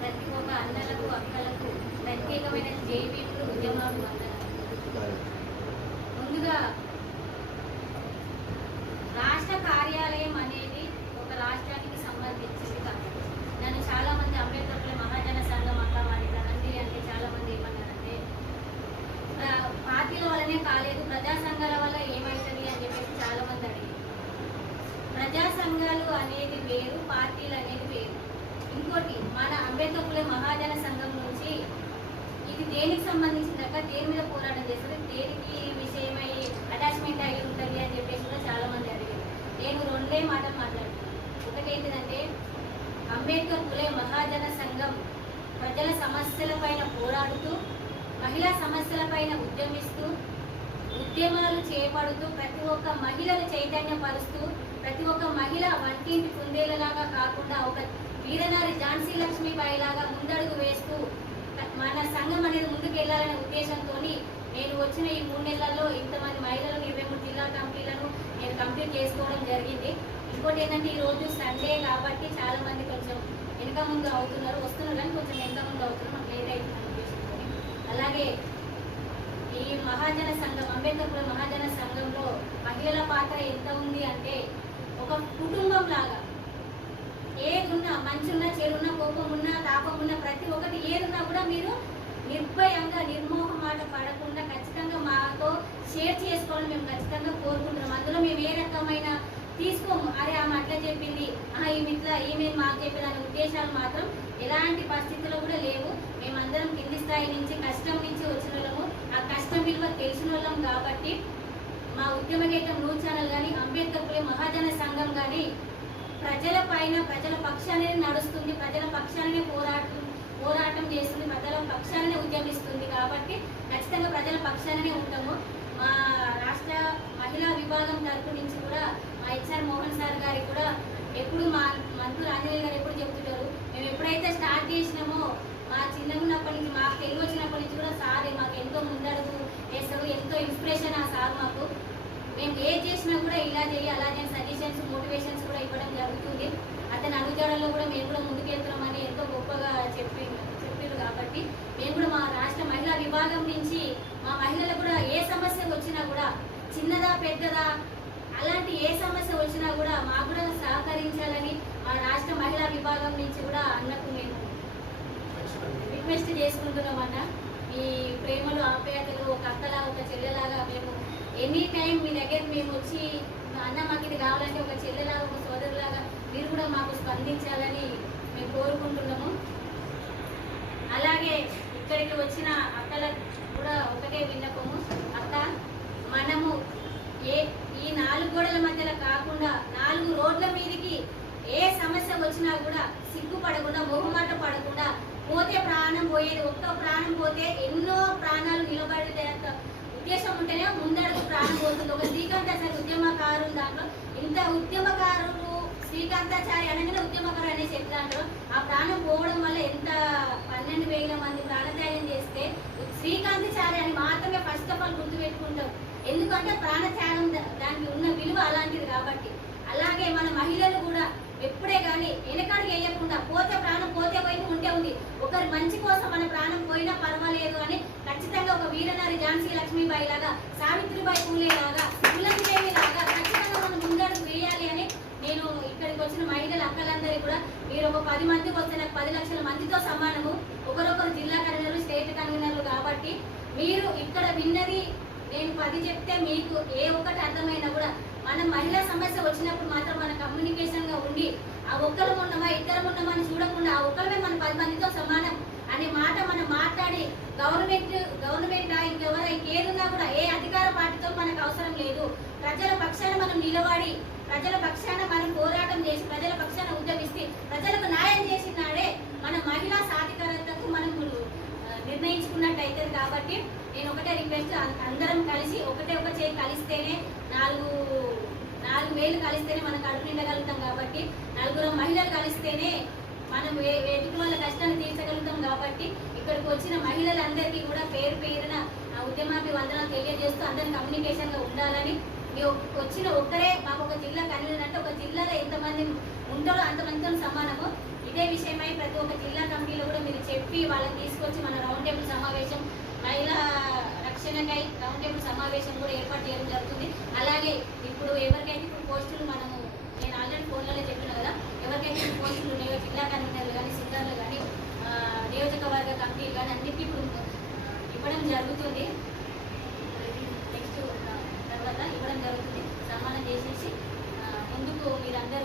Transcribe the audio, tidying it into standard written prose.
ప్రతి ఒక్క అన్నలకు అక్కలకు ప్రత్యేకమైన జేబీలు ఉద్యమాలు వందనాలు. ముందుగా రాష్ట్ర కార్యాలయం అనేది ఒక రాష్ట్రానికి సంబంధించింది కాబట్టి నన్ను చాలా మంది అంబేద్కర్ మహాజన సంఘం అక్కవాడి రండి అంటే చాలా మంది ఏమన్నారంటే పార్టీల వల్లనే కాలేదు, ప్రజా సంఘాల వల్ల ఏమవుతుంది అని చెప్పేసి చాలా మంది అడిగారు. ప్రజా సంఘాలు అనేది వేరు, పార్టీలు అనేది వేరు. ఇంకోటి మన అంబేద్కర్ మహాజన సంఘం నుంచి ఇది దేనికి సంబంధించిందాక దేని మీద పోరాటం చేస్తుంది, దేనికి విషయమై అటాచ్మెంట్ అయ్యి ఉంటుంది అని చెప్పేసి కూడా చాలా మంది అడిగారు. నేను రెండే మాటలు మాట్లాడుతున్నాను. ఒకటి ఏంటిదంటే అంబేద్కర్ పులే మహాజన సంఘం ప్రజల సమస్యలపైన పోరాడుతూ, మహిళా సమస్యలపైన ఉద్యమిస్తూ, ఉద్యమాలు చేపడుతూ, ప్రతి ఒక్క మహిళను చైతన్యపరుస్తూ, ప్రతి ఒక్క మహిళ వంటింటి కుందేలలాగా కాకుండా ఒక వీరనారి ఝాన్సీ లక్ష్మీబాయి లాగా ముందడుగు వేస్తూ మన సంఘం అనేది ముందుకు వెళ్ళాలనే ఉద్దేశంతో నేను వచ్చిన ఈ 3 నెలల్లో ఇంతమంది మహిళలను 23 జిల్లా కమిటీలను నేను కంప్లీట్ చేసుకోవడం జరిగింది. ఇంకోటి ఏంటంటే ఈరోజు సండే కాబట్టి చాలా మంది కొంచెం వెనుక ముందు అవుతున్నారు, వస్తున్నారు కానీ కొంచెం వెనుక ముందు అవుతున్నారు, మాకు లేట్ అవుతుంది ఉద్దేశంతో. అలాగే ఈ మహాజన సంఘం అంబేద్కర్ మహాజన సంఘంలో మహిళల పాత్ర ఎంత ఉంది అంటే ఒక కుటుంబం లాగా ఏదున్నా మంచున్నా చెడున్నా కోపమున్నా తాపమున్నా ప్రతి ఒక్కటి ఏదున్నా కూడా మీరు నిర్భయంగా నిర్మోహమాట పడకుండా ఖచ్చితంగా మాతో షేర్ చేసుకోవాలని మేము ఖచ్చితంగా కోరుకుంటున్నాం. అందులో మేము ఏ రకమైన తీసుకోము, అరే ఆమె అట్లా చెప్పింది, ఈమె మాకు చెప్పిన ఉద్దేశాలు మాత్రం ఎలాంటి పరిస్థితుల్లో కూడా లేవు. మేమందరం కింది స్థాయి నుంచి కష్టం నుంచి వచ్చిన వాళ్ళము, ఆ కష్టం విలువ తెలిసిన వాళ్ళం కాబట్టి మా ఉద్యమ గీతం న్యూస్ ఛానల్ కానీ అంబేద్కర్ పులే మహాజన సంఘం కానీ ప్రజల పైన ప్రజల పక్షానే నడుస్తుంది, ప్రజల పక్షానే పోరాటం చేస్తుంది, ప్రజల పక్షానే ఉద్యమిస్తుంది కాబట్టి ఖచ్చితంగా ప్రజల పక్షానే ఉంటాము. మా రాష్ట్ర మహిళా విభాగం తరపు నుంచి కూడా మా హెచ్ఆర్ మోహన్ సార్ గారికి కూడా ఎప్పుడు మా మంత్రులు ఆంజనేయులు గారు ఎప్పుడు చెప్తుంటారు, మేము ఎప్పుడైతే స్టార్ట్ చేసినామో మా చిన్నగున్నప్పటి నుంచి మాకు తెలివి వచ్చినప్పటి నుంచి కూడా సార్ మాకు ఎంతో ముందడుగు వేస్తారు, ఎంతో ఇన్స్పిరేషన్ ఆ సార్ మాకు. మేము ఏది చేసినా కూడా ఇలా చేయి అలా చేసి సజెషన్స్ మోటివేషన్స్ కూడా ఇవ్వడం జరుగుతుంది. అతని అనుజాడల్లో కూడా మేము కూడా ముందుకెళ్తామని ఎంతో గొప్పగా చెప్పారు కాబట్టి మేము కూడా మా రాష్ట్ర మహిళా విభాగం నుంచి మా మహిళలకు కూడా ఏ సమస్య వచ్చినా కూడా చిన్నదా పెద్దదా అలాంటి ఏ సమస్య వచ్చినా కూడా మాకు కూడా సహకరించాలని మా రాష్ట్ర మహిళా విభాగం నుంచి కూడా అన్నకు మేము రిక్వెస్ట్ చేసుకుంటున్నామన్న. ఈ ప్రేమలు ఆప్యాయతలు ఒక అక్కలా ఒక చెల్లెలాగా మేము ఎనీ టైం మీ దగ్గర మేము వచ్చి అన్న మాకు ఇది కావాలంటే ఒక చెల్లెలాగా ఒక సోదరులాగా మీరు కూడా మాకు స్పందించాలని మేము కోరుకుంటున్నాము. అలాగే ఇక్కడికి వచ్చిన అక్కలకు కూడా ఒకటే విన్నపము, అక్క మనము ఈ 4 గోడల మధ్యలో కాకుండా 4 రోడ్ల మీదకి ఏ సమస్య వచ్చినా కూడా సిగ్గుపడకుండా మొహమాట పడకుండా పోతే ప్రాణం పోయేది, ఒక్క ప్రాణం పోతే ఎన్నో ప్రాణాలు నిలబడే ఉద్దేశం ఉంటేనే ముందడుగు ప్రాణం పోతుంది. ఒక శ్రీకాంతాచారి ఉద్యమకారులు దాంట్లో ఇంత ఉద్యమకారులు శ్రీకాంతాచారి అనగానే ఉద్యమకారు అనేసి ఎట్లా అంటారు, ఆ ప్రాణం పోవడం వల్ల ఎంత 12,000 మంది ప్రాణత్యాగం చేస్తే శ్రీకాంతాచారి అని మాత్రమే ఫస్ట్ ఆఫ్ ఆల్ గుర్తుపెట్టుకుంటాం. ఎందుకంటే ప్రాణత్యాగం దానికి ఉన్న విలువ అలాంటిది కాబట్టి. అలాగే మన మహిళలు కూడా ఎప్పుడే కానీ వెనకాడు వేయకుండా పోతే ప్రాణం పోతే పోయి ఉంటే ఉంది, ఒకరి మంచి కోసం మన ప్రాణం పోయినా పర్వాలేదు అని ఖచ్చితంగా ఒక వీరనారి ఝాన్సీ లక్ష్మీబాయి లాగా, సావిత్రిబాయి పూలే లాగా, పులందేవి లాగా ఖచ్చితంగా మనం ముందడుగు వేయాలి అని నేను ఇక్కడికి వచ్చిన మహిళల అక్కలందరికీ కూడా మీరు ఒక 10 మందికి వస్తే నాకు 10 లక్షల మందితో సమానము. ఒకరొకరు జిల్లా కన్వీనర్లు స్టేట్ కన్వీనర్లు కాబట్టి మీరు ఇక్కడ విన్నది నేను 10 చెప్తే మీకు ఏ ఒక్కటి అర్థమైనా కూడా మన మహిళా సమస్య వచ్చినప్పుడు మాత్రం మన కమ్యూనికేషన్ గా ఉండి ఆ ఒక్కరు ఉన్నామా ఇద్దరు ఉన్నామా అని చూడకుండా ఆ ఒక్కరమే మన 10 మందితో సమానం అనే మాట మనం మాట్లాడి గవర్నమెంట్ ఇంకేదున్నా కూడా ఏ అధికార పార్టీతో మనకు అవసరం లేదు. ప్రజల పక్షాన మనం నిలబడి ప్రజల పక్షాన మనం పోరాటం చేసి ప్రజల పక్షాన ఉద్యమిస్తే ప్రజలకు న్యాయం చేసినాడే మన మహిళా సాధికారతకు మనం నిర్ణయించుకున్నట్టు అవుతుంది. కాబట్టి నేను ఒకటే రిక్వెస్ట్, అందరం కలిసి ఒకటే ఒక చేయి కలిస్తేనే 4 వేలు కలిస్తేనే మనం కడుపు నిండగలుగుతాం. కాబట్టి 4 మహిళలు కలిస్తేనే మనం ఎదుటి వాళ్ళ కష్టాన్ని తీర్చగలుగుతాం. కాబట్టి ఇక్కడికి వచ్చిన మహిళలందరికీ కూడా పేరు పేరున ఉద్యమాభివందనాలు తెలియజేస్తూ అందరినీ కమ్యూనికేషన్ గా ఉండాలని, వచ్చిన ఒక్కరే మాకు ఒక జిల్లా కన్వీనర్ అంటే ఒక జిల్లాలో ఎంతమంది ఉంటారో అంతమందితో సమానము. ఇదే ఇదే విషయమై ప్రతి ఒక్క జిల్లా కమిటీలో కూడా మీరు చెప్పి వాళ్ళని తీసుకొచ్చి మన రౌండ్ టేబుల్ సమావేశం, మహిళా రక్షణకై రౌండ్ టేబుల్ సమావేశం కూడా ఏర్పాటు చేయడం జరుగుతుంది. అలాగే ఇప్పుడు ఎవరికైతే ఇప్పుడు పోస్టులు మనము, నేను ఆల్రెడీ ఫోన్లలో చెప్పిన కదా, ఎవరికైతే పోస్టులు ఉన్నాయో జిల్లా కన్వీనర్లు కానీ, సిద్ధార్లు కానీ, నియోజకవర్గ కమిటీలు కానీ అన్నిటికీ ఇప్పుడు ఇవ్వడం జరుగుతుంది. నెక్స్ట్ తర్వాత ఇవ్వడం జరుగుతుంది. సన్మానం చేసేసి ముందుకు మీరందరూ